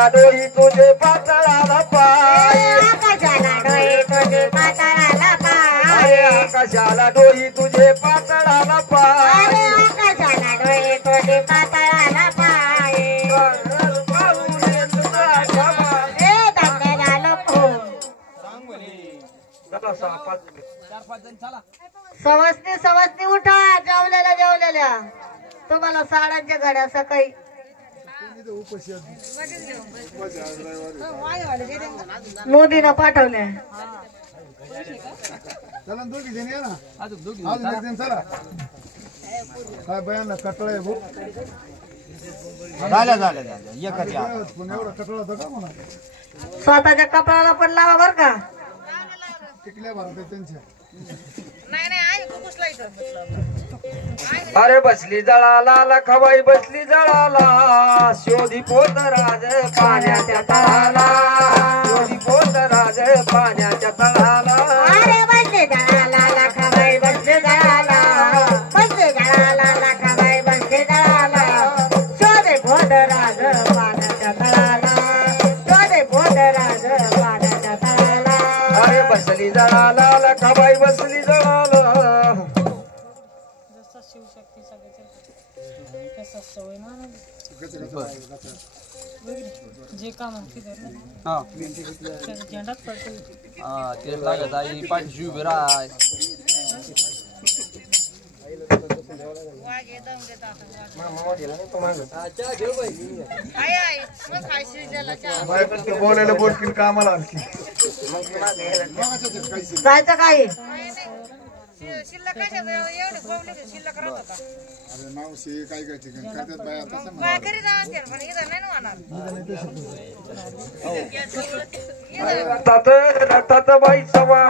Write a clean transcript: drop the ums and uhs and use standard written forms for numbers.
आकाशाला डोही तुझे पातळाला पाय आकाशाला डोळे तुझे पाताळाला पाय आकाशाला डोही तुझे पातळाला पाय आकाशाला डोळे तुझे पाताळाला पाय सवस्ती सवस्ती उठा जेवलेल्या तुम्हाला साड्यांच्या घड्या सकाळी मोदीनं पाठवल्या चला दोघी जण या ना अजून एक जण चला काय बयानला कटळा आहे भाऊ एकच या पण एवढा कटळा होता का म्हणा स्वतःच्या कपड्याला पण लावा बर का टिकल्या भारत त्यांच्या अरे बसली जळाला लखाबाई बसली जळाला शोधी पोत राज पाण्याच्या तळाला शोधी पोत राज पाण्याच्या तळाला अरे बसले जळाला लखाबाई बसले जळाला लखाबाई बसले जळाला शोधे भोदराज पाण्याच्या तळाला शोधे भोदराज पाण्याच्या तळाला अरे बसली जळाला लखाबाई बसली जळाला शिवशक्ती सगळ्याचे सवय ना जे काम झेंडाच पडतो ते लागत आई पाठीशी उभी राहाय बोलायला बोलतील कामाला आणखी जायचं काही शिल्लक कशाचं एवढे पब्लिक शिल्लक राहत होता अरे मावशी काय करते करतात बाया तसं काय करीत असते पण इथं नाही ना तात बाई सवा